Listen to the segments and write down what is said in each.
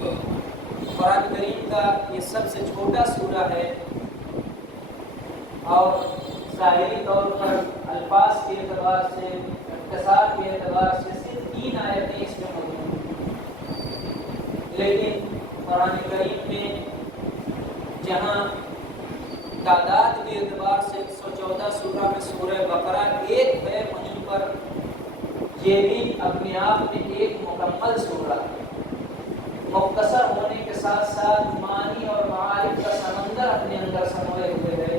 قرآن کریم کا یہ سب سے چھوٹا سورہ ہے اور ظاہری طور پر الفاظ کے اعتبار سے، اختصار کے اعتبار سے صرف 3 آیتیں اس میں موجود ہیں، لیکن قرآن کریم میں جہاں تعداد کے اعتبار سے 114 سورہ میں سورہ بقرہ ایک ہے، وہیں پر یہ بھی اپنے آپ میں ایک مکمل سورہ ہے۔ مختصر ہونے کے ساتھ ساتھ معانی اور معارف کا سمندر اپنے اندر سموئے ہوئے ہے۔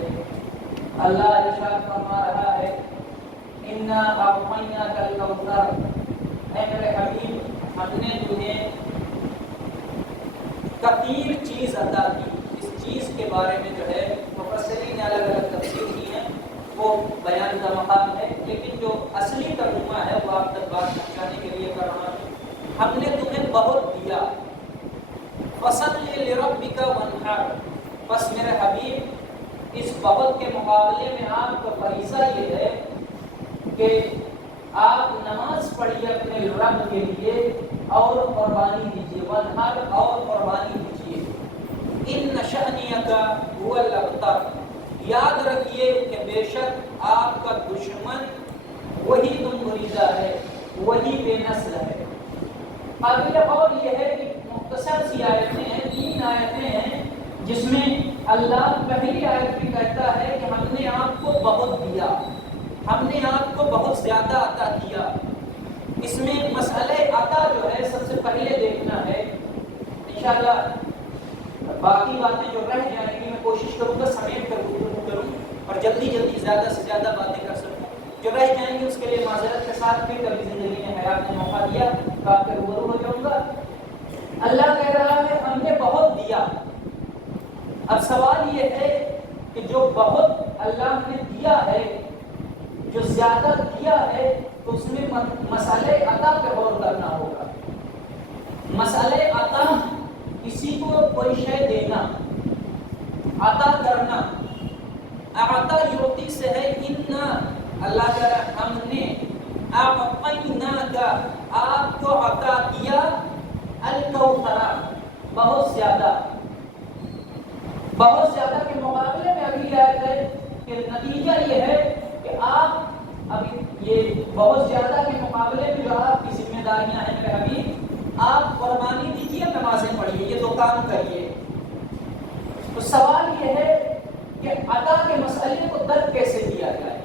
اللہ ارشاد فرما رہا ہے انا اعطیناک الکوثر، اے میرے حبیب ہم نے تمہیں کثیر چیز عطا کی۔ اس چیز کے بارے میں جو ہے مفسرین نے الگ الگ تفسیر کی ہے، وہ بیان کا مقام ہے، لیکن جو اصلی ترجمہ ہے وہ آپ تک بات پہنچانے کے لیے کر رہا ہوں۔ ہم نے تمہیں بہت دیا، فصلی لربک وانحر، بس میرے حبیب اس بہت کے مقابلے میں آپ کا فریضہ یہ ہے کہ آپ نماز پڑھیے اپنے رب کے لیے اور قربانی دیجیے، وانحر اور قربانی دیجیے۔ ان شأنک هو الابتر، یاد رکھیے کہ بے شک آپ کا دشمن وہی تم مریدہ ہے، وہی بے نسل ہے۔ قابل غور یہ ہے کہ مختصر سی آیتیں ہیں، 3 آیتیں ہیں، جس میں اللہ پہلی آیت میں کہتا ہے کہ ہم نے آپ کو بہت دیا، ہم نے آپ کو بہت زیادہ عطا کیا۔ اس میں مسئلہ عطا جو ہے سب سے پہلے دیکھنا ہے۔ انشاءاللہ باقی باتیں جو رہ جائیں گی میں کوشش کروں گا سمیٹ کر گفتگو کروں اور جلدی زیادہ سے زیادہ باتیں کر سکوں۔ جو رہ جائیں گے اس کے لیے معذرت کے ساتھ پھر کبھی زندگی میں حیات نے موقع دیا تو آپ کے روبرو ہو جاؤں گا۔ اللہ کہہ رہا ہے ہم نے بہت دیا۔ اب سوال یہ ہے کہ جو بہت اللہ نے دیا ہے، جو زیادہ دیا ہے، تو اس میں مسئلہ عطا پہ غور کرنا ہوگا۔ مسئلہ عطا کسی کو کوئی شے دینا، عطا کرنا، عطا یوتی سے ہے انا، اللہ کہہ رہا ہے ہم نے اعطیناک، آپ کو عطا کیا الکوثر، بہت زیادہ۔ بہت زیادہ کے مقابلے میں اگلی آیت ہے کہ نتیجہ یہ ہے کہ آپ ابھی یہ بہت زیادہ کے مقابلے میں جو آپ کی ذمہ داریاں ہیں میرے حبیب، آپ قربانی دیجیے، نمازیں پڑھیے، یہ 2 کام کریے۔ تو سوال یہ ہے کہ عطا کے مسئلے کو درک کیسے کیا جائے؟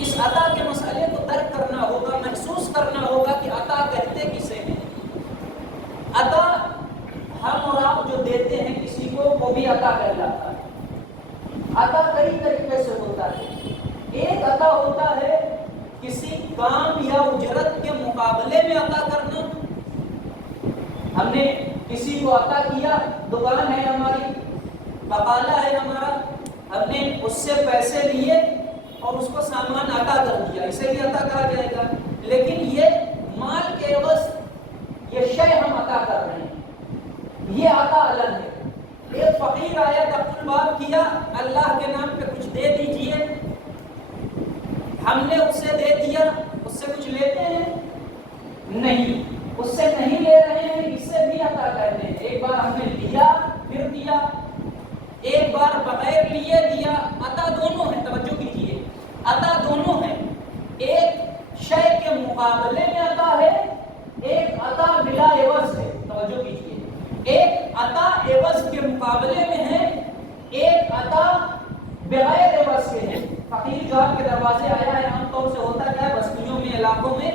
اس عطا کے مسئلے کو درک کرنا ہوگا، محسوس کرنا ہوگا کہ عطا کہتے کسے ہیں۔ عطا ہم اور آپ جو دیتے ہیں کسی کو وہ بھی عطا کہلاتا ہے۔ عطا کئی طریقے سے ہوتا ہے۔ ایک عطا ہوتا ہے کسی کام یا اجرت کے مقابلے میں عطا کرنا۔ ہم نے کسی کو عطا کیا، دکان ہے ہماری، بقالہ ہے ہمارا، ہم نے اس سے پیسے لیے اور اس کو سامان عطا کر دیا، اسے بھی عطا کہا جائے گا۔ لیکن یہ مال کے عوض یہ شے ہم عطا کر رہے ہیں، یہ عطا الگ ہے۔ ایک فقیر آیا، تقل بات کیا، اللہ کے نام پہ کچھ دے دیجئے، ہم نے اس سے دے دیا، اس سے کچھ لیتے ہیں؟ نہیں، اس سے نہیں لے رہے ہیں، اس سے بھی عطا کہتے ہیں۔ ایک بار ہم نے لیا پھر دیا، ایک بار بغیر لیے دیا، عطا دونوں ہیں، توجہ کیجیے، عطا دونوں ہیں۔ ایک شے کے مقابلے میں عطا ہے، ایک عطا بلا عوض ہے، توجہ کیجیے۔ ایک عطا عوض کے مقابلے میں ہے، ایک عطا بغیر عوض کے ہے۔ فقیر جو آپ کے دروازے آیا ہے، عام طور سے ہوتا کیا ہے بستیوں میں، علاقوں میں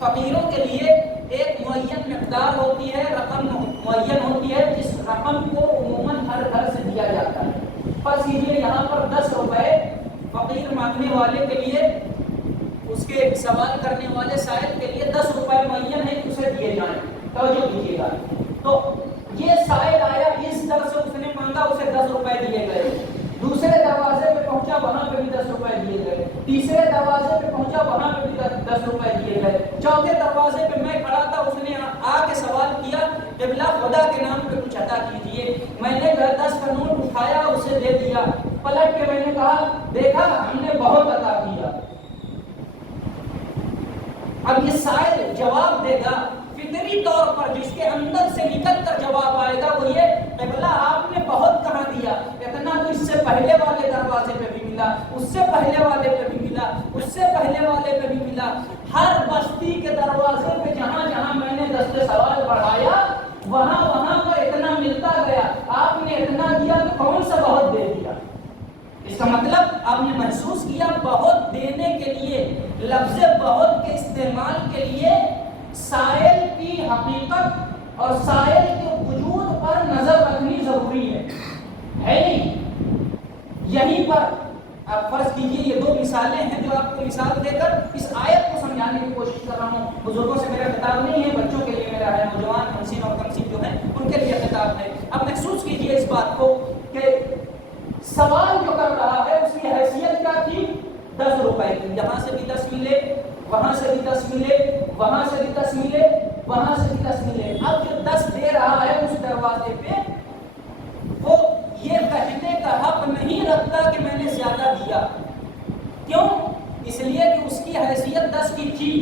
فقیروں کے لیے ایک معین مقدار ہوتی ہے، رقم معین ہوتی ہے، جس رقم کو عموماً ہر گھر سے دیا جاتا ہے۔ فرض کیجیے یہاں پر 10 روپے فقیر مانگنے والے کے لیے، اس کے سوال کرنے والے سائل کے لیے 10 روپے معین ہے کہ اسے دیے جائیں، توجہ کیجیے گا۔ تو یہ سائل آیا، اس در سے اس نے مانگا، اسے 10 روپے دیے گئے۔ دوسرے دروازے پہ پہنچا، وہاں پہ بھی 10 روپے دیے گئے۔ تیسرے دروازے پہ پہنچا، وہاں پہ بھی 10 روپے دیے گئے۔ چوتھے دروازے پہ میں کھڑا تھا، اس نے آ کے سوال کیا کہ بلا خدا کے نام پہ کچھ عطا کیجیے۔ میں نے 10 کا نوٹ اٹھایا، اسے دے دیا، پلٹ کے میں نے کہا دیکھا ہم نے بہت عطا کیا۔ اب یہ سائل جواب دے گا فطری طور پر، جس کے اندر سے نکل اللہ، ہر بستی کے دروازے پہ جہاں جہاں میں نے دست سوال بڑھایا وہاں وہاں پر اتنا ملتا گیا، آپ نے اتنا دیا کہ کون سا بہت دے دیا۔ اس کا مطلب آپ نے محسوس کیا بہت دینے کے لیے، لفظ بہت کے استعمال کے لیے سائل کی حقیقت اور سائل کے وجود پر نظر رکھنی ضروری ہے نہیں؟ یہیں پر آپ فرض کیجئے یہ دو مثالیں ہیں جو آپ کو مثال دے کر اس آیت کو سمجھانے کی کوشش کر رہا ہوں۔ بزرگوں سے میرا خطاب نہیں ہے، بچوں کے لیے میرا ہے، نوجوان ہمسین اور کمسین جو ہیں ان کے لیے خطاب ہے۔ اب محسوس کیجئے اس بات کو کہ سوال جو کر رہا ہے اس کی حیثیت کیا تھی؟ 10 روپے کی، یہاں سے بھی 10 ملے، وہاں سے بھی 10 ملے، وہاں سے بھی 10 ملے، وہاں سے بھی 10 ملے۔ اب جو 10 دے رہا ہے اس دروازے پہ وہ یہ کہنے کا حق نہیں رکھتا کہ میں نے زیادہ دیا۔ کیوں؟ اس لیے کہ اس کی حیثیت 10 کی تھی۔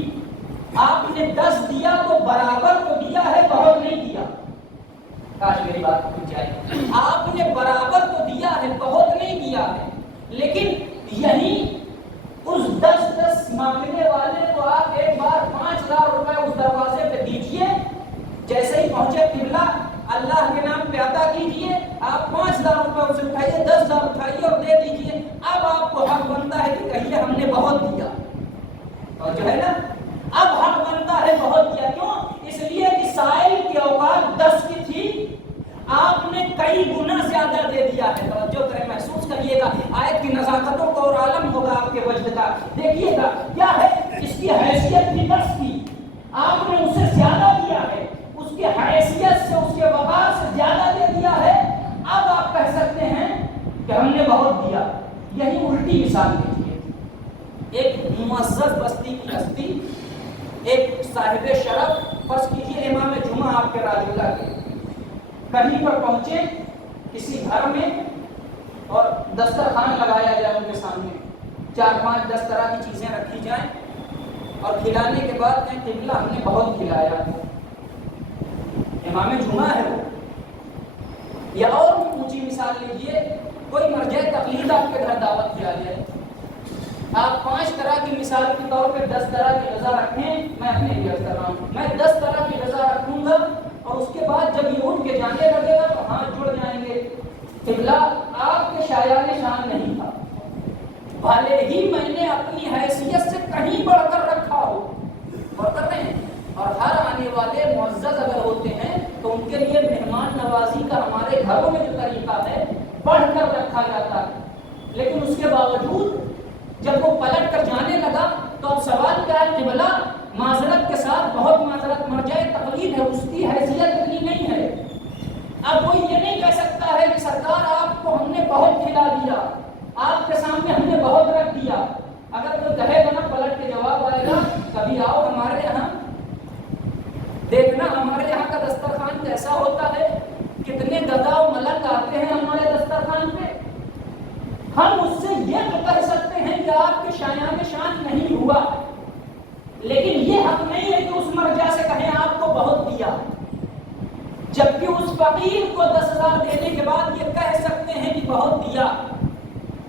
آپ نے 10 دیا تو برابر تو دیا ہے، بہت نہیں دیا۔ کاش میری بات کو جائے، آپ نے برابر تو دیا ہے، بہت نہیں دیا ہے، لیکن یہی اس 10 مانگنے والے کو آپ ایک بار 5,000 روپے اس دروازے پہ دیجئے، جیسے ہی پہنچے قبلہ اللہ کے نام پہ عطا کیجئے، آپ 5,000 روپے اسے اٹھائیے، 10,000 اٹھائیے اور دے دیجئے۔ اب آپ کو حق بنتا ہے کہ کہیے ہم نے بہت دیا، اور جو ہے نا اب حق بنتا ہے بہت دیا۔ کیوں؟ اس لیے کہ سائل کی اوقات 10 کی تھی، آپ نے کئی گنا زیادہ دے دیا ہے۔ توجہ کریں، محسوس کریے گا آیت کی نزاکتوں کو اور عالم ہوگا آپ کے وجد کا۔ دیکھیے گا کیا ہے، اس کی حیثیت بھی 10 کی، آپ نے اسے زیادہ دیا ہے، اس کی حیثیت سے اس کے وقار سے زیادہ دے دیا ہے۔ اب آپ کہہ سکتے ہیں کہ ہم نے بہت دیا۔ یہی الٹی مثال دیکھیے، ایک معزز بستی کی ہستی، ایک صاحب شرف، فرض کیجیے امام جمعہ آپ کے راجولہ کے، کہیں پر پہنچے کسی گھر میں اور دسترخوان لگایا جائے ان کے سامنے، 4-5-10 طرح کی چیزیں رکھی جائیں اور کھلانے کے بعد کہیں قبلہ ہم نے بہت کھلایا، امام جمعہ ہے وہ۔ یا اور اونچی مثال لیجیے، کوئی مرجع تقلید آپ کے گھر دعوت کیا جائے، آپ 5 طرح کی مثال کے طور پہ 10 طرح کی غذا رکھیں، میں اپنے لیے کر رہا ہوں، میں 10 طرح کی غذا رکھوں گا اور اس کے بعد جب یہ اٹھ کے جانے لگے گا تو ہاتھ جڑ جائیں گے۔ قبلہ آپ کے شایان شان نہیں تھا، بھلے ہی میں نے اپنی حیثیت سے کہیں بڑھ کر رکھا ہو، اور کر رہے ہیں، اور ہر آنے والے معزز اگر ہوتے ہیں تو ان کے لیے مہمان نوازی کا ہمارے گھروں میں جو طریقہ ہے بڑھ کر رکھا جاتا ہے، لیکن اس کے باوجود جب وہ پلٹ کر جانے لگا تو اب سوال کیا ہے؟ قبلہ معذرت کے ساتھ، بہت معذرت، مرجع تقلید ہے، اس کی حیثیت اتنی نہیں ہے۔ اب وہ یہ نہیں کہہ سکتا ہے کہ سرکار آپ کو ہم نے بہت کھلا دیا، آپ کے سامنے ہم نے بہت رکھ دیا۔ اگر کوئی کہے گا نا پلٹ کے جواب آئے گا، کبھی آؤ ہمارے یہاں، دیکھنا ہمارے یہاں کا دسترخوان کیسا ہوتا ہے، کتنے گدا و ملنگ آتے ہیں ہمارے دسترخوان پہ۔ ہم اس سے یہ تو کہہ سکتے ہیں کہ آپ کے شایان شان نہیں ہوا، لیکن یہ حق نہیں ہے کہ اس مرجع سے کہیں آپ کو بہت دیا، جبکہ اس فقیر کو 10,000 دینے کے بعد یہ کہہ سکتے ہیں کہ بہت دیا۔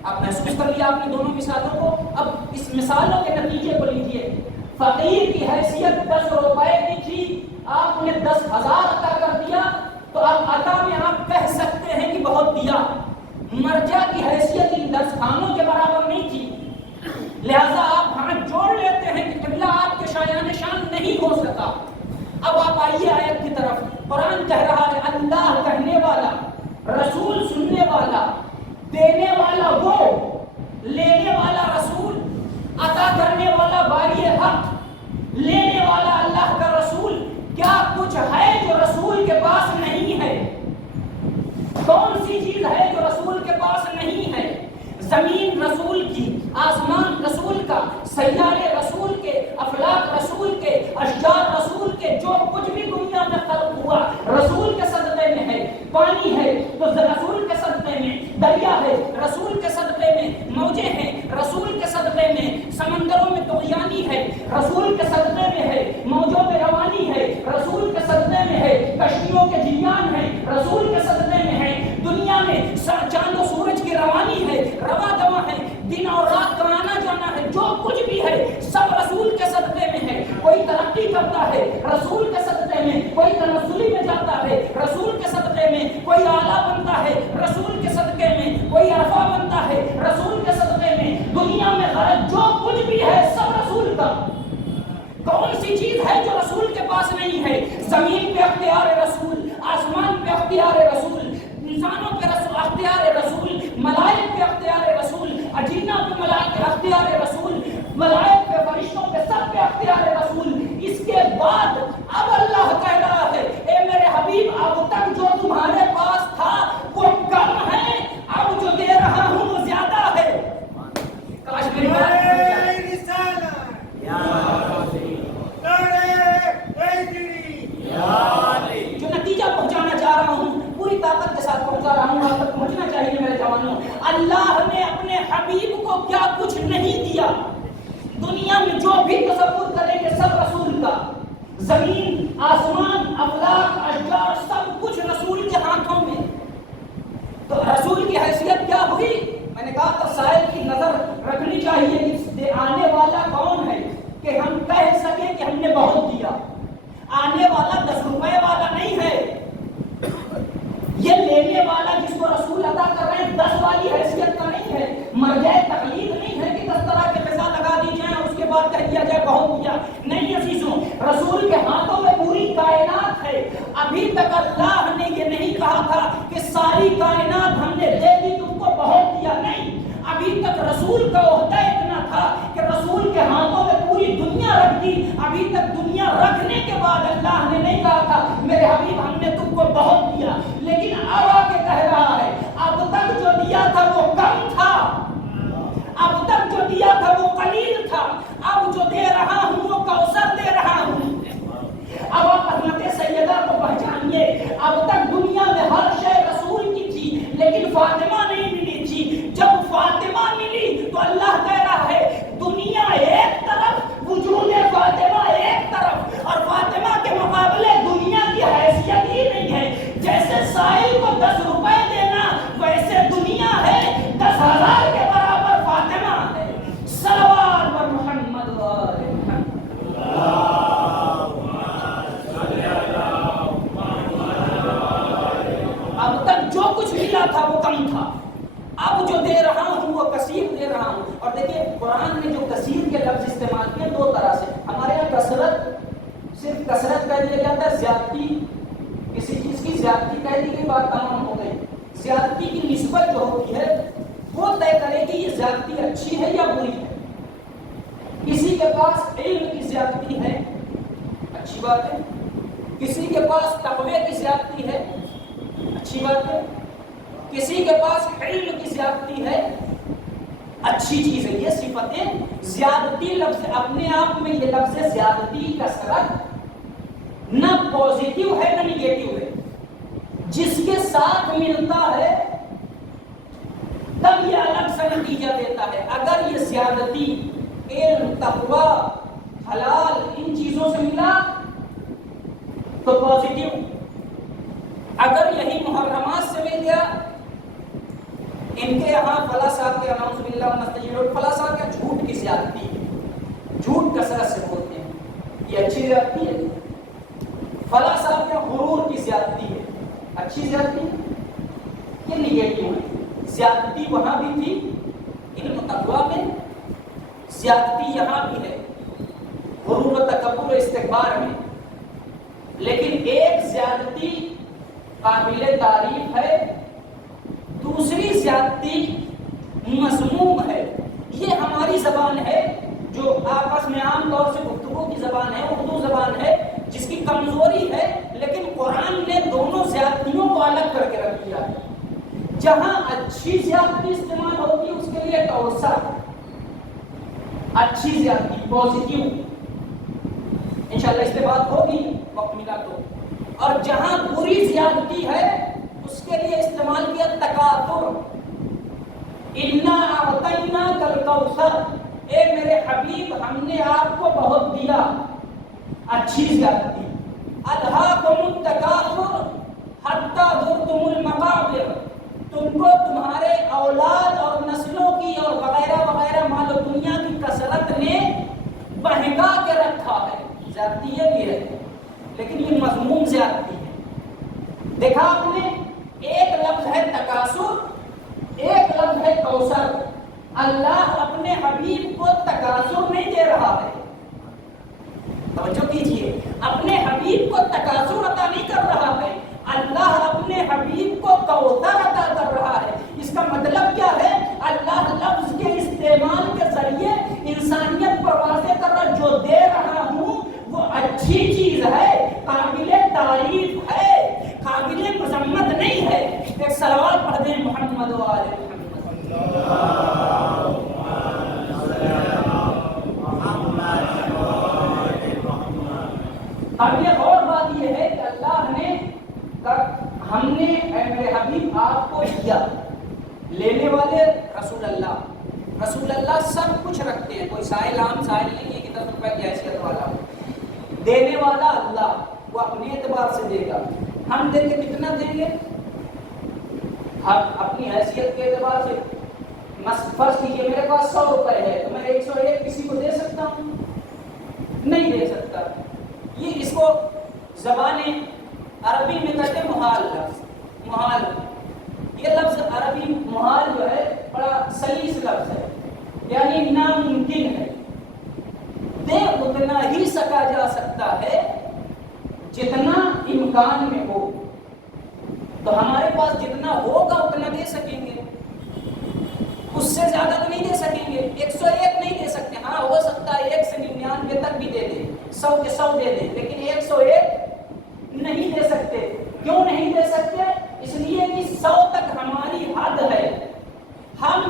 آپ محسوس کر لیا آپ نے دونوں مثالوں کو۔ اب اس مثالوں کے نتیجے کو لیجئے، فقیر کی حیثیت 10 روپے کی تھی، آپ نے 10,000 عطا کر دیا، تو اب عطا میں آپ کہہ سکتے ہیں کہ بہت دیا۔ مرجع کی حیثیت ان 10 خانوں کے برابر نہیں تھی، لہذا آپ ہاتھ جوڑ لیتے ہیں کہ قبلہ آپ کے شایان شان نہیں ہو سکا۔ اب آپ آئیے آیت کی طرف، قرآن کہہ رہا ہے اللہ کہنے والا، رسول سننے والا، دینے والا وہ، لینے والا رسول، عطا کرنے والا باری حق، لینے والا اللہ کا رسول۔ کیا کچھ ہے جو رسول کے پاس نہیں ہے؟ کون سی چیز ہے جو رسول کے پاس نہیں ہے؟ زمین رسول کی، آسمان رسول کا، سیارے رسول کے، افلاک رسول کے، اشجار رسول کے، جو کچھ بھی دنیا میں خلق ہوا رسول کے صدقے میں ہے۔ پانی ہے تو رسول کے صدقے میں، دریا ہے رسول کے صدقے میں، موجیں ہیں رسول کے صدقے میں، سمندروں میں طغیانی ہے رسول کے صدقے میں ہے، موجوں میں روانی ہے رسول کے صدقے میں ہے، کشتیوں کے جریان ہے رسول کے صدقے میں ہے، دنیا میں چاند و سورج کی روانی ہے، رواں دواں ہے، دن اور رات کا آنا جانا ہے، جو کچھ بھی ہے سب رسول کے کوئی آلہ بنتا ہے رسول کے صدقے میں، کوئی عرفہ بنتا ہے رسول کے صدقے میں، دنیا میں غرض جو کچھ بھی ہے سب رسول کا۔ کون سی چیز ہے جو رسول کے پاس نہیں ہے؟ زمین پہ اختیار رسول، آسمان پہ اختیار رسول، انسانوں پہ اختیار رسول، ملائک پہ اختیار رسول، اجنہ پہ ملائک اختیار رسول، ملائک پہ فرشتوں پہ سب پہ اختیار رسول۔ اس کے بعد اب اللہ کہہ رہا ہے اے میرے حبیب اب تک جو تمہارے پاس تھا وہ کم ہے، اب جو دے رہا ہوں وہ زیادہ ہے۔ کاش میری بات جو نتیجہ پہنچانا چاہ رہا ہوں پوری طاقت کے ساتھ پہنچا رہا ہوں، آپ تک پہنچنا چاہیے میرے جوانوں۔ اللہ نے اپنے حبیب کو کیا کچھ نہیں دیا، دنیا میں جو بھی تصور کریں گے سب رسول کا، زمین آسمان افلاک اشجار سب کچھ رسول کے ہاتھوں میں۔ تو رسول کی حیثیت کیا ہوئی؟ میں نے کہا تھا سائل کی نظر رکھنی چاہیے کہ آنے والا کون ہے کہ ہم کہہ سکیں کہ ہم نے بہت دیا۔ آنے والا 10 روپے والا نہیں ہے، یہ لینے والا جس کو رسول عطا کر رہے ہیں 10 والی حیثیت کا نہیں ہے، مرجع تقلید نہیں ہے کہ 10 طرح کے پیسہ لگا دی جائیں اور اس کے بعد کہہ دیا جائے بہت دیا۔ نہیں عزیزوں، رسول کے ہاتھوں میں پوری کائنات ہے۔ ابھی تک اللہ نے یہ نہیں کہا تھا کہ ساری کائنات ہم نے دے دی تم کو بہت دیا، نہیں، ابھی تک رسول کا عہدہ اتنا تھا کہ رسول کے ہاتھوں میں پوری دنیا رکھ دی۔ ابھی تک دنیا رکھنے کے بعد اللہ نے نہیں کہا تھا میرے حبیب ہم نے تم کو بہت دیا، لیکن اب آ کے کہہ رہا ہے اب تک جو دیا تھا وہ کم تھا، اب تک جو دیا تھا وہ قلیل تھا، اب جو دے رہا ہوں وہ کوثر دے رہا ہوں۔ اب آپ حضرت سیدہ کو پہچانیے، اب تک دنیا میں ہر شے رسول کی تھی لیکن فاطمہ نہیں ملی تھی۔ جب فاطمہ ملی تو اللہ کہہ رہا ہے دنیا ایک طرف، وجود فاطمہ ایک طرف، اور فاطمہ کے مقابلے دنیا کی حیثیت ہی نہیں ہے۔ جیسے سائل کو 10 روپے دینا ویسے دنیا ہے 10,000 کے برابر فاطمہ ہے۔ صلوات بر محمد و آل محمد۔ اب تک جو کچھ ملا تھا وہ کم تھا، اب جو دے رہا ہوں وہ کثیر دے رہا ہوں۔ اور دیکھیں قرآن نے جو کثیر کے لفظ استعمال کیے 2 طرح سے۔ ہمارے یہاں کثرت صرف کثرت کہہ دیا جاتا ہے، زیادتی کسی چیز کی زیادتی کہہ دی گئی بات تمام ہو گئی۔ زیادتی کی نسبت جو ہوتی ہے وہ طے کرے کہ یہ زیادتی اچھی ہے یا بری ہے۔ کسی کے پاس علم کی زیادتی ہے اچھی بات ہے، کسی کے پاس تقوی کی زیادتی ہے اچھی بات ہے، کسی کے پاس علم کی زیادتی ہے اچھی چیز ہے۔ یہ صفتیں زیادتی لفظ اپنے آپ میں، یہ لفظ زیادتی کثرت نہ پازیٹیو ہے نہ نیگیٹو ہے، جس کے ساتھ ملتا ہے تب یہ الگ سا نتیجہ دیتا ہے۔ اگر یہ زیادتی علم تقوی حلال ان چیزوں سے ملا تو پازیٹیو، اگر یہی محرمات سے مل گیا، ان کے یہاں فلاں صاحب کے نعوذ باللہ مستجیر فلاں صاحب کا جھوٹ کی زیادتی ہے، جھوٹ کثرت سے بولتے ہیں، یہ اچھی زیادتی ہے۔ فلاں صاحب کے غرور کی زیادتی ہے، اچھی زیادتی ہے، یہ نیگیٹو ہے۔ زیادتی وہاں بھی تھی علم تقوی میں، زیادتی یہاں بھی ہے غرور و تکبر و استکبار میں، لیکن ایک زیادتی قابل تعریف ہے، دوسری زیادتی مذموم ہے۔ یہ ہماری زبان ہے جو آپس میں عام طور سے گفتگو کی زبان ہے، اردو زبان ہے جس کی کمزوری ہے، لیکن قرآن نے دونوں زیادتیوں کو الگ کر کے رکھ دیا ہے۔ جہاں اچھی زیادتی استعمال ہوتی ہے اس کے لیے توسع، اچھی زیادتی پازیٹیو، انشاءاللہ اس پہ بات ہوگی وقت ملا تو۔ اور جہاں بری زیادتی ہے اس کے لیے استعمال کیا تکاثر، انا اعطیناک الکوثر، اے میرے حبیب ہم نے آپ کو بہت دیا، اچھی زیادتی۔ الہاکم التکاثر حتی زرتم المقابر، تم کو تمہارے اولاد اور نسلوں کی اور وغیرہ وغیرہ مال و دنیا کی کثرت نے بہکا کے رکھا ہے۔ زیادتی یہ بھی ہے لیکن یہ مذموم زیادتی ہے۔ دیکھا آپ نے ایک لفظ ہے تکاثر، ایک لفظ ہے کوثر۔ اللہ اپنے حبیب کو تکاثر نہیں دے رہا ہے، توجہ کیجیے، اپنے حبیب کو تکاثر عطا نہیں کر رہا ہے، اللہ اپنے حبیب کو کوثر عطا کر رہا ہے۔ اس کا مطلب کیا ہے؟ اللہ لفظ کے استعمال کے ذریعے انسانیت پر واضح کر رہا، جو دے رہا ہوں وہ اچھی چیز ہے، قابل تعریف ہے، قابل مذمت نہیں ہے۔ ایک صلوات پڑھ دیں محمد و آل محمد۔ اب یہ اور بات یہ ہے کہ اللہ نے ہم نے اے میرے حبیب آپ کو دیا، لینے والے رسول اللہ، رسول اللہ سب کچھ رکھتے ہیں، کوئی سائل عام سائل نہیں ہے کہ 10 روپے کی حیثیت والا، دینے والا اللہ، وہ اپنے اعتبار سے دے گا۔ ہم دیں گے کتنا دیں گے؟ ہم اپنی حیثیت کے اعتبار سے، فرض کیجیے میرے پاس 100 روپے ہے تو میں 101 کسی کو دے سکتا ہوں؟ نہیں دے سکتا۔ یہ اس کو زبان عربی میں کہتے ہیں محال لفظ، محال۔ یہ لفظ عربی محال جو ہے بڑا سلیس لفظ ہے، یعنی ناممکن ہے۔ دے اتنا ہی سکا جا سکتا ہے جتنا امکان میں ہو، تو ہمارے پاس جتنا ہوگا اتنا دے سکیں گے، اس سے زیادہ تو نہیں دے سکیں گے۔ 101 نہیں دے سکتے، ہاں ہو سکتا ہے 1 سے 99 تک بھی دے دیں، 100 کے 100 دے دیں، لیکن 101 نہیں دے سکتے۔ کیوں نہیں دے سکتے؟ اس لیے کہ 100 تک ہماری حد ہے، ہم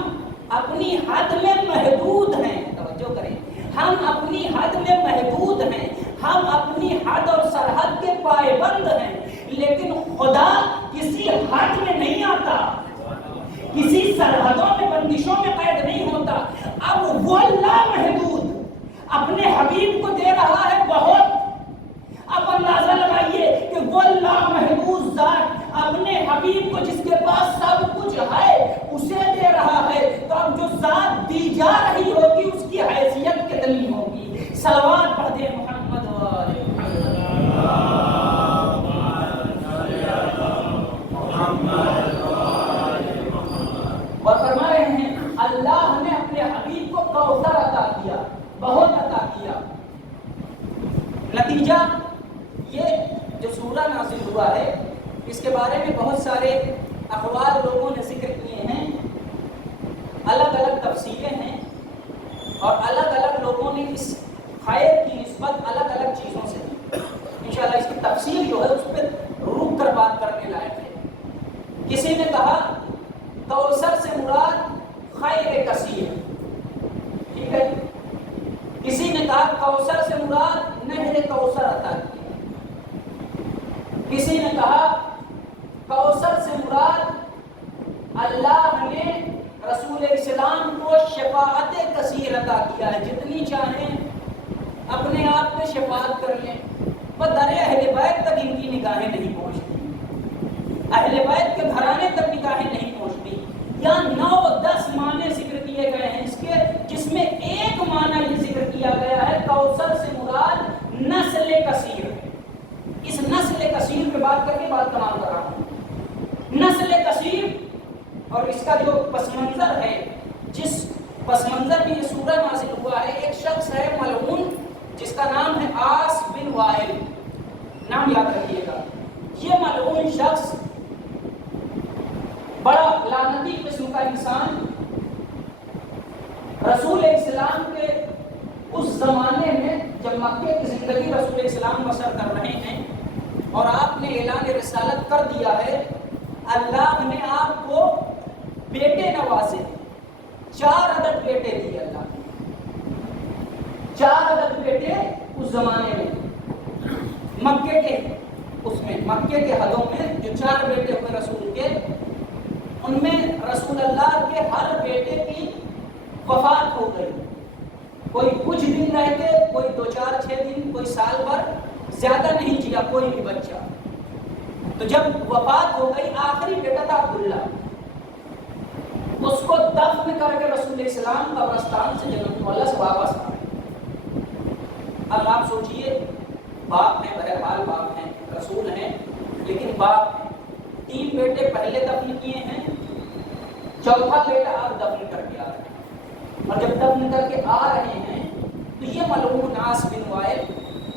اپنی حد میں محدود ہیں۔ توجہ کریں، ہم اپنی حد میں محدود ہیں، ہم اپنی حد اور سرحد کے پائبند ہیں، لیکن خدا کسی حد میں نہیں آتا، کسی سرحدوں میں بندشوں میں قید نہیں ہوتا۔ اب وہ لامحدود اپنے حبیب کو دے رہا ہے بہت۔ اب اندازہ لگائیے کہ وہ لامحدود ذات اپنے حبیب کو، جس کے پاس سب کچھ ہے، اسے دے رہا ہے، تو اب جو ذات دی جا رہی ہوگی اس کی حیثیت کتنی ہوگی؟ صلوات پڑھ دیں محمد و آل اور فرما رہے ہیں اللہ نے اپنے حبیب کو کوثر عطا کیا، بہت عطا کیا۔ نتیجہ یہ جو سورہ نازل ہوا ہے، اس کے بارے میں بہت سارے اقوال لوگوں نے ذکر کیے ہیں، الگ الگ تفسیریں ہیں، اور الگ الگ لوگوں نے اس خیر کی نسبت الگ الگ چیزوں سے دی۔ انشاءاللہ اس کی تفسیر جو ہے اس پہ روک کر بات کرنے لائق ہے۔ کسی نے کہا کوثر سے مراد خیر کثیر، ٹھیک ہے۔ کسی نے کہا کوثر سے مراد نہر کوثر عطا کی۔ کسی نے کہا کوثر سے مراد اللہ نے رسول اسلام کو شفاعت کثیر عطا کیا ہے، جتنی چاہیں اپنے آپ پہ شفاعت کر لیں، پر در اہل بیت تک ان کی نگاہیں نہیں پہنچتی، اہل بیت کے گھرانے تک نگاہیں نہیں پہنچتی۔ یہاں 9-10 معنی ذکر کیے گئے ہیں اس کے، جس میں ایک معنی یہ ذکر کیا گیا ہے کوثر سے مراد نسل کثیر۔ اس نسل کثیر پہ بات کر کے بات تمام کر رہا ہوں۔ نسل کثیر اور اس کا جو پس منظر ہے، جس پس منظر میں یہ سورہ نازل ہوا ہے، ایک شخص ہے ملعون جس کا نام ہے عاص بن وائل، نام یاد رکھیے گا۔ یہ ملعون شخص بڑا لعنتی قسم کا انسان، رسول اسلام کے اس زمانے میں جب مکے کی زندگی رسول اسلام بسر کر رہے ہیں اور آپ نے اعلان رسالت کر دیا ہے، اللہ نے آپ کو بیٹے نوازے، 4 عدد بیٹے دیے اللہ نے، 4 عدد بیٹے اس زمانے میں مکے کے مکے کے حدوں میں جو 4 بیٹے ہوئے رسول کے، ان میں رسول اللہ کے ہر بیٹے کی وفات ہو گئی، کوئی کچھ دن رہتے، کوئی 2-4-6 دن، کوئی سال بھر، زیادہ نہیں جیا کوئی بھی بچہ۔ تو جب وفات ہو گئی، آخری بیٹا تھا عبداللہ، اس کو دفن کر کے رسول اسلام قبرستان سے جنت اللہ سے واپس آئے۔ اب آپ سوچئے، باپ ہیں، بہرحال باپ ہیں، رسول ہیں، لیکن باپ ہیں، 3 بیٹے پہلے دفن کیے ہیں، چوتھا بیٹا آپ دفن کر کے آ رہے ہیں، اور جب دفن کر کے آ رہے ہیں تو یہ ملعون عاص بن وائل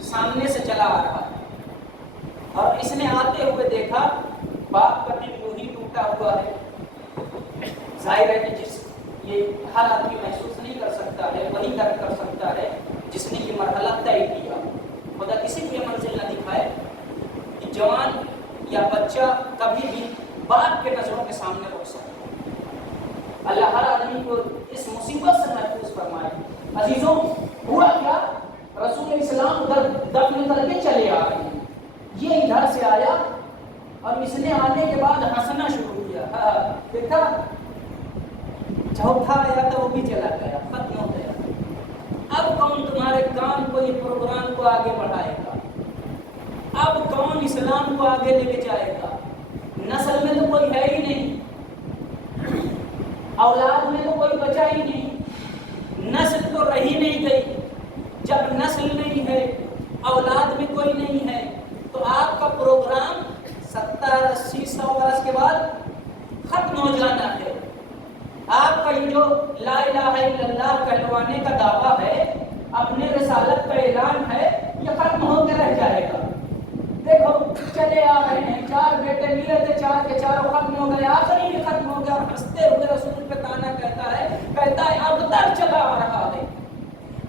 سامنے سے چلا آ رہا ہے، اور اس نے آتے ہوئے دیکھا باپ کا دل یوں ہی ٹوٹا ہوا ہے۔ ظاہر ہے کہ یہ ہر آدمی محسوس نہیں کر سکتا ہے، وہی درک کر سکتا ہے جس نے یہ مرحلہ طے کیا۔ خدا کسی کو یہ منزل نہ دکھائے کہ جوان یا بچہ کبھی بھی باپ کے نظروں کے سامنے رک سکتا ہے۔ اللہ ہر آدمی کو اس مصیبت سے محفوظ فرمائے۔ عزیزوں، ہوا کیا؟ رسول اسلام ادھر دفن کر کے چلے آ رہے ہیں، یہ ادھر سے آیا اور اس نے آنے کے بعد ہنسنا شروع کیا۔ دیکھا چوتھا آیا تھا وہ بھی چلا گیا، ختم ہو گیا۔ اب کون تمہارے کام کو یہ پروگرام کو آگے بڑھائے گا؟ اب کون اسلام کو آگے لے کے جائے گا؟ نسل میں تو کوئی ہے ہی نہیں، اولاد میں تو کوئی بچا ہی نہیں، نسل تو رہی نہیں گئی۔ جب نسل نہیں ہے، اولاد میں کوئی نہیں ہے، تو آپ کا پروگرام 70 80 100 برس کے بعد ختم ہو جانا ہے۔ آپ کا یہ جو لا الہ الا اللہ کہلوانے کا دعویٰ ہے، اپنے رسالت کا اعلان ہے، یہ ختم ہو کے رہ جائے گا۔ دیکھو چلے آ رہے ہیں، 4 بیٹے ملے تھے، 4 کے 4 ختم ہو گئے، آخری بھی ختم ہو گیا، اور ہنستے ہوئے رسول پہ تانا کہتا ہے ابتر چلا آ رہا ہے،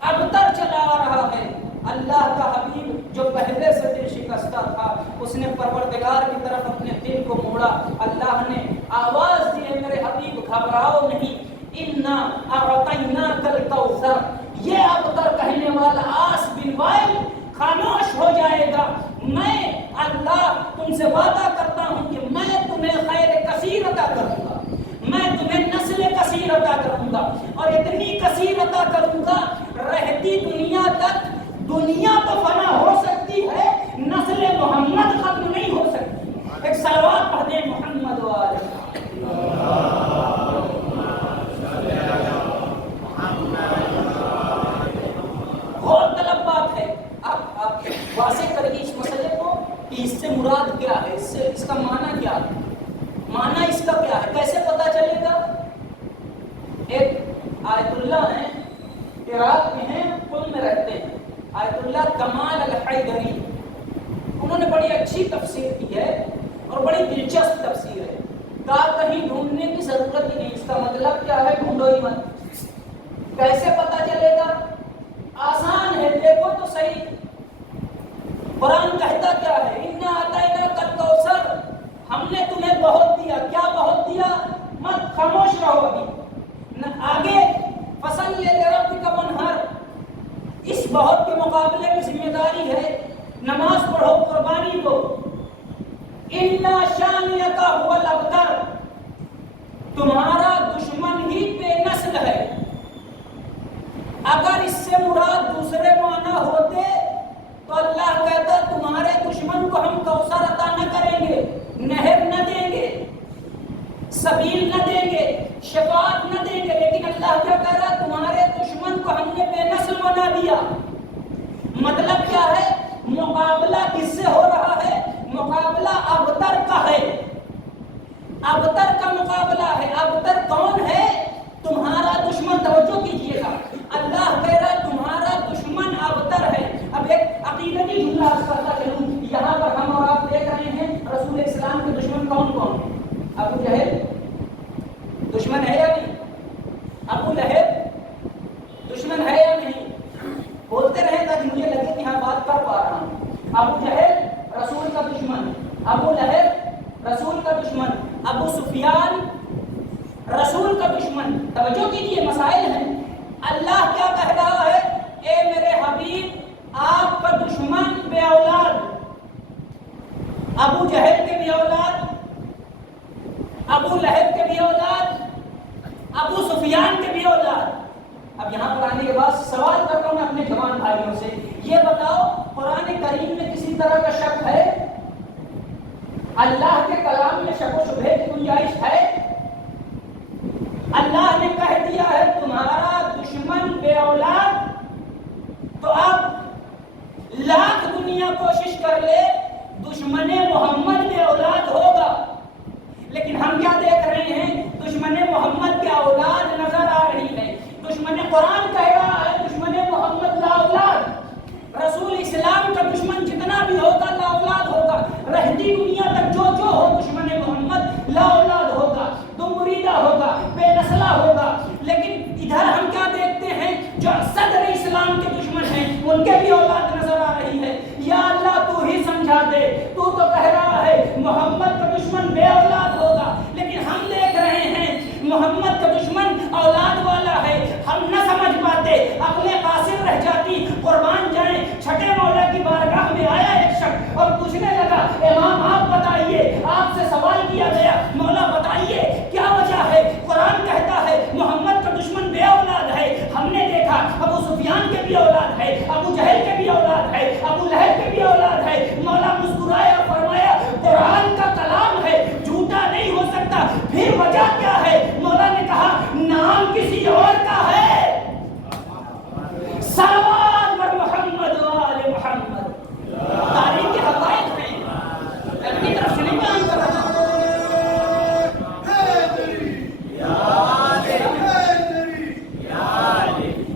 ابتر چلا آ رہا ہے۔ اللہ کا حبیب جو پہلے سے دل شکستہ تھا، اس نے پروردگار کی طرف اپنے دل کو موڑا۔ اللہ نے آواز دی، میرے حبیب گھبراؤ نہیں، انا اعطیناک الکوثر۔ یہ ابتر کہنے والا عاص بن وائل خاموش ہو جائے گا۔ میں اللہ تم سے وعدہ کرتا ہوں کہ میں تمہیں خیر کثیر عطا کروں گا، میں تمہیں نسل کثیر عطا کروں گا، اور اتنی کثیر عطا کروں گا رہتی دنیا تک۔ دنیا تو فنا ہو سکتی ہے، نسل محمد ختم نہیں ہو سکتی۔ ایک صلوات پڑھ دیں محمد والے۔ غور طلب بات ہے، آپ واضح کریے اس مسئلے کو کہ اس سے مراد کیا ہے، اس کا معنی کیا ہے، معنی اس کا کیا ہے، کیسے پتہ چلے گا؟ ایک آیت اللہ ہیں، عراق میں ہیں، قم میں رہتے ہیں، آیت اللہ کمال الحیدری، انہوں نے بڑی اچھی تفسیر کی ہے اور بڑی دلچسپ تفسیر ہے۔ کہا کہیں ڈھونڈنے کی ضرورت ہی نہیں، اس کا مطلب کیا ہے؟ ڈھونڈو ہی مت۔ کیسے پتہ چلے گا؟ آسان ہے، دیکھو تو صحیح۔ قرآن کہتا کیا ہے؟ انا اعطیناک الکوثر، ہم نے تمہیں بہت دیا۔ کیا بہت دیا؟ مت خاموش رہو ابھی، آگے فصل لربک وانحر۔ اس بہت کے مقابلے میں ذمہ داری ہے، نماز پڑھو، قربانی دو۔ انا شانئک هو الابتر، تمہارا دشمن ہی بے نسل ہے۔ اگر اس سے مراد دوسرے معنی ہوتے تو اللہ کہتا تمہارے دشمن کو ہم کوثر عطا نہ کریں گے، نہر نہ دیں گے، سبیل نہ دیں گے، شفاعت نہ دیں گے، لیکن اللہ کیا کہہ رہا ہے؟ تمہارے دشمن کو ہم نے بے نسل بنا دیا۔ مطلب کیا ہے؟ مقابلہ کس سے ہو رہا ہے؟ مقابلہ ابتر کا ہے، ابتر کا مقابلہ ہے۔ ابتر کون ہے؟ تمہارا دشمن۔ توجہ کیجیے گا، اللہ کہہ رہا ہے تمہارا دشمن ابتر ہے۔ اب ایک عقیدتی جملہ کرتا چلوں، یہاں پر ہم اور آپ دیکھ رہے ہیں رسول اسلام کے دشمن کون کون ہیں؟ ابو جہل دشمن ہے یا نہیں؟ ابو لہب دشمن ہے یا نہیں؟ بولتے رہے تاکہ مجھے لگے کہ ہاں بات کر پا رہا ہوں۔ ابو جہل رسول کا دشمن، ابو لہب رسول کا دشمن، ابو سفیان رسول کا دشمن۔ توجہ کیجیے، مسائل ہیں۔ اللہ کیا کہہ رہا ہے؟ اے میرے حبیب، آپ کا دشمن بے اولاد، ابو جہل کے بھی اولاد، ابو لہب کے بھی اولاد، ابو سفیان کے بھی اولاد۔ اب یہاں پر آنے کے بعد سوال کرتا ہوں میں اپنے جوان بھائیوں سے، یہ بتاؤ قرآن کریم میں کسی طرح کا شک ہے؟ اللہ کے کلام میں شک و شبہے کی گنجائش ہے؟ اللہ نے کہہ دیا ہے تمہارا دشمن بے اولاد، تو اب لاکھ دنیا کوشش کر لے، دشمن محمد بے اولاد ہوگا، قرآن کہہ رہا ہے دشمن محمد لا اولاد، رسول اسلام کا دشمن جتنا بھی ہوگا لا اولاد ہوگا، رہتی دنیا تک جو جو ہو دشمن محمد لا اولاد ہوگا، دو مریدہ ہوگا، بے نسلہ ہوگا۔ لیکن ادھر ہم کیا دیکھتے ہیں، جو صدر اسلام کے دشمن ہیں ان کے بھی اولاد نظر آ رہی ہے۔ یا اللہ تو ہی سمجھا دے، تو کہہ رہا ہے محمد کا دشمن بے اولاد ہوگا، لیکن ہم دیکھ رہے ہیں محمد کا دشمن اولاد والا ہے۔ ہم نہ سمجھ پاتے، عقلیں قاصر رہ جاتی۔ قربان جائیں، چھٹے مولا کی بارگاہ میں آیا ایک شخص اور پوچھنے لگا امام آپ بتائیے، آپ سے سوال کیا گیا مولا بتائیے کیا وجہ ہے، قرآن کہتا ہے محمد کا دشمن بے اولاد ہے، ہم نے دیکھا ابو سفیان کے بھی اولاد ہے، ابو جہل کے بھی اولاد ہے، ابو لہب کے بھی اولاد ہے۔ مولا مسکرائے اور فرمایا قرآن کا کلام ہے، جھوٹا نہیں ہو سکتا، پھر وجہ کیا ہے؟ مولا نے کہا نام کسی اور کا ہے۔ صلوات بر محمد و آل محمد، تاریخ کے حقائق ہیں، اپنی طرف سے نہیں بیان کر رہا۔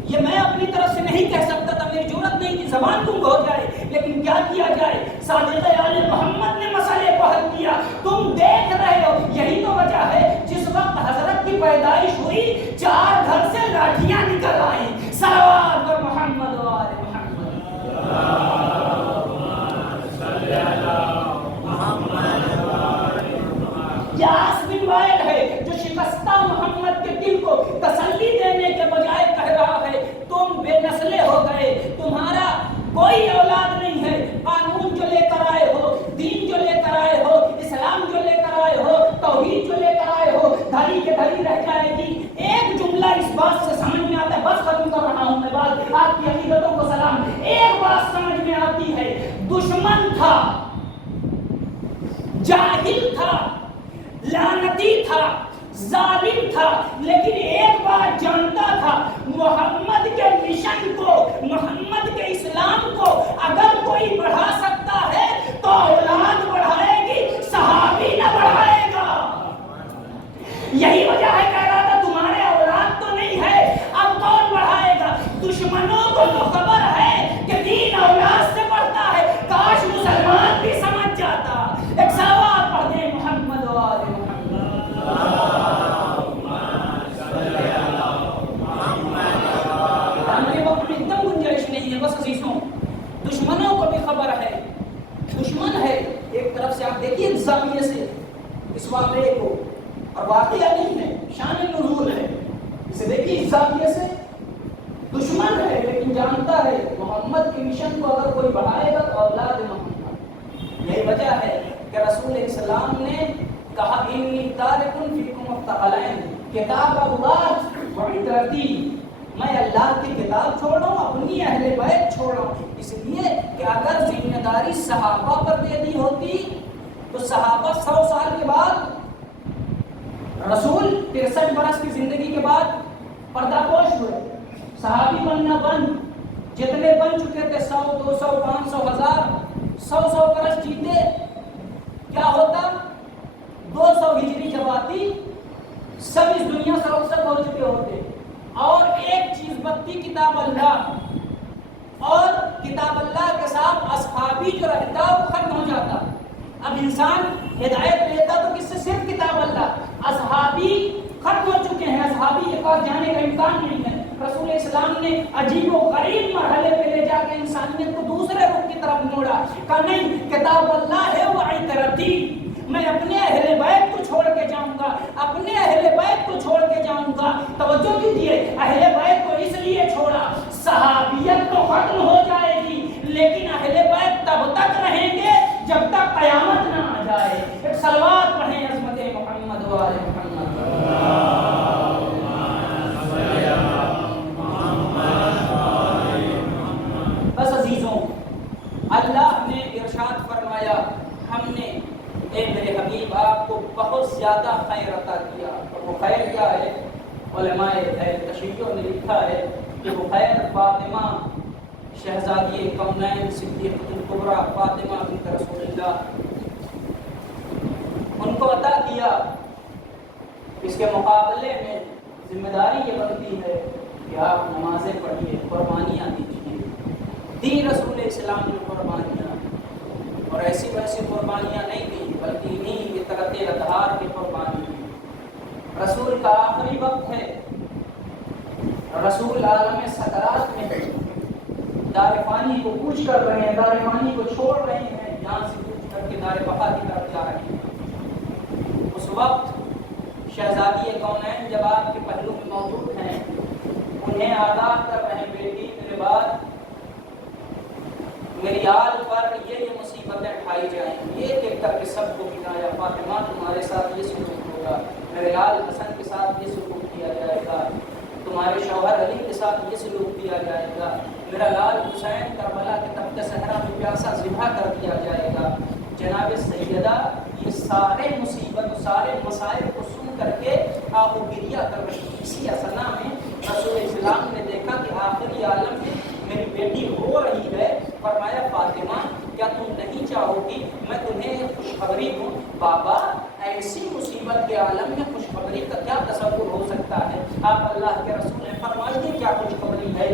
یہ میں اپنی طرف سے نہیں کہہ سکتا تھا، میری جرأت نہیں تھی، زبان گم ہو جائے، لیکن کیا کیا جائے، صادق آل محمد نے مسئلے کو حل کیا۔ تم دیکھ رہے ہو، یہی تو وجہ ہے جس وقت حضرت کی پیدائش ہوئی 4 گھر سے لاٹھیاں نکل آئیں۔ صلوات بر محمد و آل محمد۔ یاس بن وائل ہے جو شکستہ محمد کے دل کو تسلی دینے کے بجائے کہہ رہا ہے تم بے نسلے ہو گئے، تمہارا کوئی اولاد نہیں ہے، قانون جو لے کر آئے ہو، دین جو لے کر آئے ہو، اسلام جو لے کر آئے ہو، توحید جو لے کر آئے ہو، دھڑی کے دھڑی رہ جائے گی۔ ایک جملہ اس بات سے سمجھ میں آتا ہے، بس ختم کر رہا ہوں میں بات، آپ کی عقیدتوں کو سلام۔ ایک بات سمجھ میں آتی ہے، دشمن تھا، جاہل تھا، لعنتی تھا، ظالم تھا، لیکن ایک بات جانتا تھا، محمد کے مشن کو، محمد کے اسلام کو اگر کوئی بڑھا سکتا ہے تو اولاد بڑھائے گی، صحابی نہ بڑھائے گا۔ یہی وجہ ہے کہہ رہا تھا تمہارے اولاد تو نہیں ہے، اب کون بڑھائے گا؟ دشمنوں کو تو خبر ہے کہ دین اولاد سے بڑھتا ہے، کاش مسلمان بھی سمجھ جاتا۔ ایک صلوات پڑھ دیں محمد و آل محمد۔ بس عزیزوں، دشمنوں کو بھی خبر ہے، دشمن ہے ایک طرف سے، آپ دیکھیے زاویے سے اس واقعے کو، اور واقعہ نہیں ہے، شان نزول ہے، اسے دیکھیے اس زاویے سے، دشمن ہے لیکن جانتا ہے محمد کے مشن کو اگر کوئی بڑھائے گا تو اولاد محمد۔ یہی وجہ ہے کہ رسول السلام نے کہا انی تارک فیکم الثقلین، کتاب اللہ و عترتی، میں اللہ کی کتاب چھوڑ رہا ہوں، اپنی اہل بیت چھوڑ رہا ہوں، اس لیے کہ اگر ذمہ داری صحابہ پر دے دی ہوتی تو صحابہ 100 سال کے بعد، رسول 63 برس کی زندگی کے بعد پردہ پوش ہوئے، صحابی بننا بند، جتنے بن چکے تھے 100 200 500 1000 100 برس جیتے، کیا ہوتا؟ 200 ہجری جب آتی سب اس دنیا سے رخصت ہو چکے ہوتے، اور ایک چیز بقی کتاب اللہ، اور کتاب اللہ کے ساتھ اصحابی جو رہتا وہ ختم ہو جاتا۔ اب انسان ہدایت لیتا تو کس سے؟ صرف کتاب اللہ، اصحابی ختم ہو چکے ہیں، اصحابی کے پاس جانے کا امکان نہیں ہے۔ رسول اسلام نے عجیب و غریب مرحلے پہ لے جا کے انسانیت کو دوسرے رخ کی طرف موڑا، کہا نہیں کتاب اللہ ہے وہ عترتی، میں اپنے اہل بیت کو چھوڑ کے جاؤں گا، اپنے اہل بیت کو چھوڑ کے جاؤں گا۔ توجہ کیجیے، اہل بیت کو اس لیے چھوڑا، صحابیت تو ختم ہو جائے گی لیکن اہل بیت تب تک رہیں گے جب تک قیامت نہ آ جائے۔ ایک صلوات پڑھیں عظمت محمد و آل محمد۔ بس عزیزوں، اللہ نے ارشاد فرمایا، ہم نے اے میرے حبیب آپ کو بہت زیادہ خیر عطا کیا، اور وہ خیر کیا ہے؟ علماء تشیع نے لکھا ہے کہ وہ خیر فاطمہ شہزادی کونین صدیقۃ الکبریٰ فاطمہ بنت رسول اللہ، ان کو عطا کیا۔ اس کے مقابلے میں ذمہ داری یہ بنتی ہے کہ آپ نمازیں پڑھیے، قربانیاں دیجیے، دی رسول اسلام نے قربانیاں، اور ایسی ویسی قربانیاں نہیں دی بلکہ انہیں فطرت اطہار کی قربانی دی۔ رسول کا آخری وقت ہے، رسول عالم سکرات میں ہے، دار فانی کو کوچ کر رہے ہیں، دار فانی کو چھوڑ رہے ہیں، جان سے کوچ کر کے دار بقا کی طرف جا رہے ہیں۔ اس وقت شہزادی کونین جب آپ کے پہلو میں موجود ہیں، انہیں آگاہ کر رہے ہیں، بیٹی میرے بعد میری آل پر یہ مصیبتیں اٹھائی جائیں گی، ایک ایک کر کے سب کو ملایا، فاطمہ تمہارے ساتھ یہ سلوک ہوگا، میرے لال حسن کے ساتھ یہ سلوک کیا جائے گا، تمہارے شوہر علی کے ساتھ یہ سلوک کیا جائے گا، میرا لال حسین کربلا کے تخت صحرا میں پیاسا ذبح کر دیا جائے گا۔ جناب سیدہ یہ سارے مصیبت، سارے مسائل کو سن کر کے آہ و گریہ کر رہی تھی۔ اسی اثنا میں رسول اسلام نے دیکھا کہ آخری عالم میں میری بیٹی رو رہی ہے، فرمایا فاطمہ کیا تم نہیں چاہو گی میں تمہیں خوشخبری دوں؟ بابا ایسی مصیبت کے عالم میں خوشخبری کا کیا تصور ہو سکتا ہے؟ آپ اللہ کے رسول نے فرمائیے کیا خوشخبری ہے؟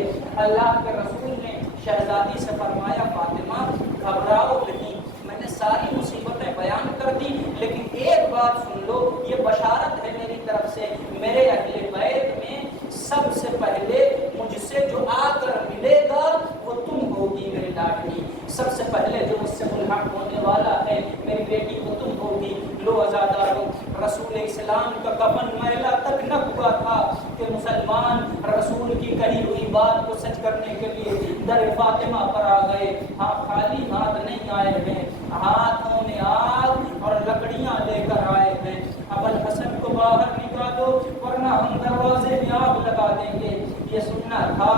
اللہ کے رسول نے شہزادی سے فرمایا فاطمہ گھبراؤ نہیں، میں نے ساری مصیبتیں بیان کر دی، لیکن ایک بات سن لو، یہ بشارت ہے میری طرف سے، میرے اہل بیت میں سب سے پہلے مجھ سے جو آ کر ملے گا وہ تم ہوگی میری لاڈلی، سب سے پہلے جو مجھ سے ملحق ہونے والا ہے میری بیٹی وہ تم ہوگی۔ لو عزادارو، رسول اسلام کا کفن میلا تک نہ ہوا تھا کہ مسلمان رسول کی کہی ہوئی بات کو سچ کرنے کے لیے در فاطمہ پر آ گئے۔ ہاں خالی ہاتھ نہیں آئے ہیں، ہاتھوں میں آگ اور لکڑیاں لے کر آئے ہیں۔ ابوالحسن کو باہر نکالو ورنہ ہم دروازے میں آگ لگا دیں گے۔ یہ سننا تھا،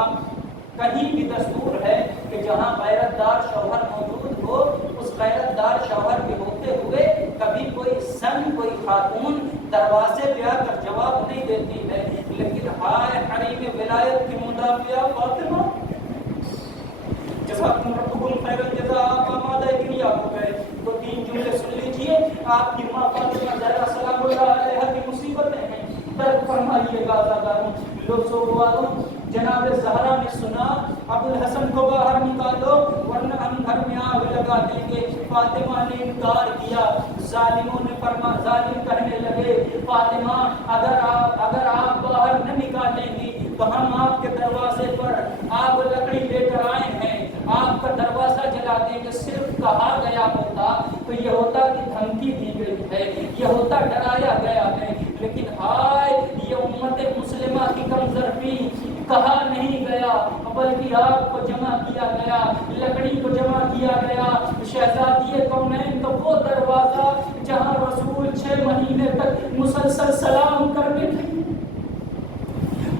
کہیں بھی دستور ہے کہ جہاں غیرت دار شوہر موجود ہو، اس غیرت دار شوہر کے ہوتے ہوئے کبھی کوئی زن، کوئی خاتون دروازے پہ آ کر جواب نہیں دیتی ہے، لیکن ہائے حریم ولایت کی مدافعہ فاطمہ، جزاکم ربکم خیر الجزاء، آپ آمادہ کریا ہو گئے۔ تو تین جملے سن لیجئے، آپ کی ماں فاطمہ زہرا سلام اللہ علیہا کی مصیبتیں ہیں، درد فرمائیے گا عزاداروں، لوگ سوگواروں۔ جناب زہرا نے سنا ابوالحسن کو باہر نکالو ورنہ ہم گھر میں آگ لگا دیں گے۔ فاطمہ نے انکار کیا، ظالموں نے ظالم کہنے لگے فاطمہ اگر آپ باہر نہ نکالیں گی تو ہم آپ کے دروازے پر آگ لکڑی لے کر آئے ہیں، آپ کا دروازہ جلا دیں گے۔ صرف کہا گیا ہوتا تو یہ ہوتا کہ دھمکی دی گئی ہے، یہ ہوتا ڈرایا گیا ہے، لیکن ہائے یہ امت مسلمہ کی کمزوری، کہا نہیں گیا بلکہ آگ کو جمع کیا گیا، لکڑی کو جمع کیا گیا۔ شہزادی کونین کا وہ دروازہ جہاں رسول 6 مہینے تک مسلسل سلام کرتے تھے،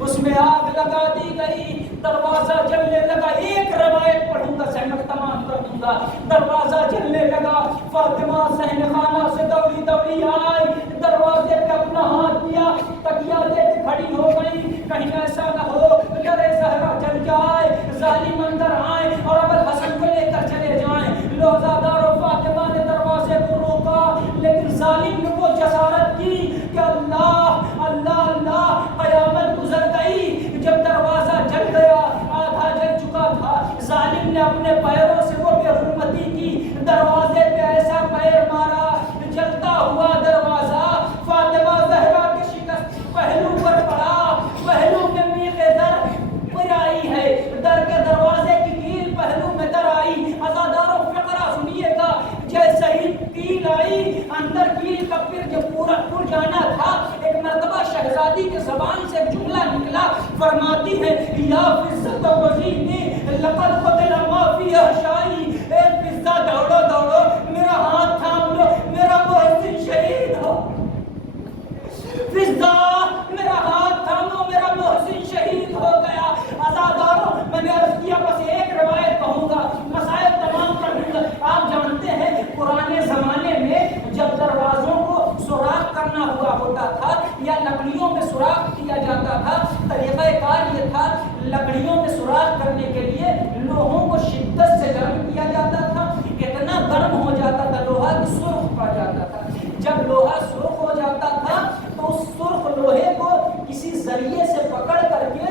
اس میں آگ لگا دی گئی، دروازہ جلنے لگا۔ ایک روایت پڑھوں گا زینب تمام کر دوں گا۔ دروازہ جلنے لگا، فاطمہ صحن خانہ سے دوڑی دوڑی آئی، دروازے پہ اپنا ہاتھ دیا، تکیا دے کے کھڑی ہو گئی، کہیں ایسا نہ ہو لرے زہرا جل جائے، ظالم اندر آئیں اور ابوالحسن کو لے کر چلے جائیں۔ لو عزادارو، فاطمہ نے دروازے کو روکا، لیکن ظالم نے وہ جسارت کی کہ اللہ اللہ اللہ، قیامت گزر گئی۔ جب دروازہ جل گیا، آدھا جل چکا تھا، ظالم نے اپنے پیروں سے وہ بے حرمتی کی، دروازے پہ ایسا پیر مارا، جلتا ہوا دروازہ فاطمہ زہرا کے شکست پہلو پر پڑا، پہلو میں میخ در پر آئی ہے، در کے دروازے کی کیل پہلو میں در آئی۔ عزاداروں فقرہ سنیے گا، جیسے ہی کیل آئی، اندر کیل کا پھر جو پورا پور جانا تھا، ایک مرتبہ شہزادی کے زبان سے ایک جملہ نکلا، فرماتی ہے یا فزت وزینی لقد قتل ما فی احشائی، اے فزہ دوڑو دوڑو، میرا ہاتھ تھام لو، میرا محسن شہید ہو، فزہ میرا ہاتھ تھامو، میرا محسن شہید ہو گیا۔ عزاداروں میں نے عرض کیا، بس ایک روایت کہوں گا، مسائل تمام کر دوں گا۔ آپ جانتے ہیں پرانے زمانے میں جب دروازوں کو سوراخ کرنا ہوا ہوتا تھا یا لکڑیوں میں سوراخ کیا جاتا تھا، طریقہ کار یہ تھا، لکڑیوں میں سوراخ کرنے کے لیے لوہوں کو شدت سے گرم کیا جاتا تھا، اتنا گرم ہو جاتا تھا لوہا کہ سرخ پا جاتا تھا۔ جب لوہا سرخ ہو جاتا تھا تو اس سرخ لوہے کو کسی ذریعے سے پکڑ کر کے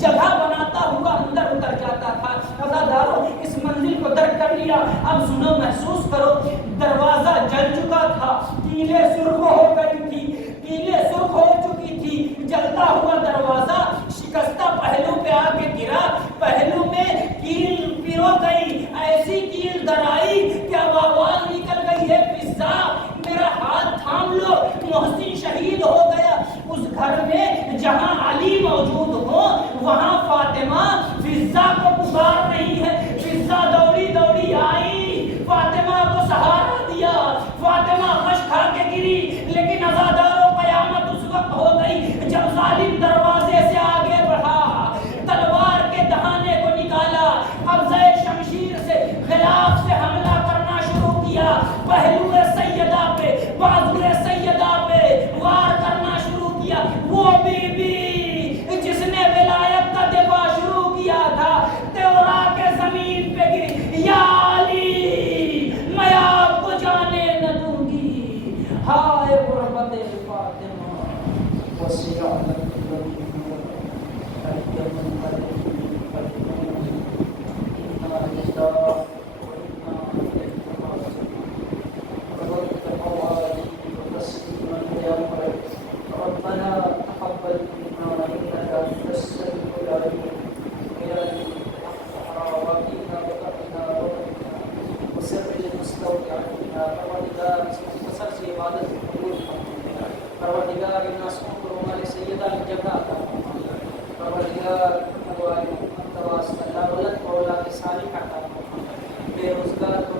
جگہ بناتا ہوا اندر اتر جاتا تھا۔ عزاداروں اس منزل کو درک کر لیا، اب سنو محسوس کرو، دروازہ جل چکا تھا، کیلیں سرخ ہو گئی تھی، کیلیں سرخ ہو چکی تھی، جلتا ہوا دروازہ شکستہ پہلو پہ آ کے گرا، پہلو میں کیل پرو گئی، ایسی کیل درائی کہ اب آواز نکل گئی ہے فضا میرا ہاتھ تھام لو، محسن شہید ہو گیا۔ اس گھر میں جہاں علی موجود ہو وہاں فاطمہ فضا کو پکار رہی ہے، فضا دوڑی دوڑی آئی، فاطمہ کو سہارا دیا، فاطمہ غش کھا کے گری، لیکن عزاداروں قیامت اس وقت ہو گئی جب ظالم دروازے سے آگے بڑھا، تلوار کے دہانے کو نکالا، قبضہ شمشیر سے غلاف سے حملہ کرنا شروع کیا، پہلو سیدہ پہ بازو سیدہ پہ وار کرنا شروع کیا۔ وہ بی بی جس نے ولایت کا دفاع شروع کیا تھا تورا کے زمین پہ گری، یا علی میں آپ کو جانے نہ دوں گی، ہائے غربت فاطمہ وسیع بے روزگار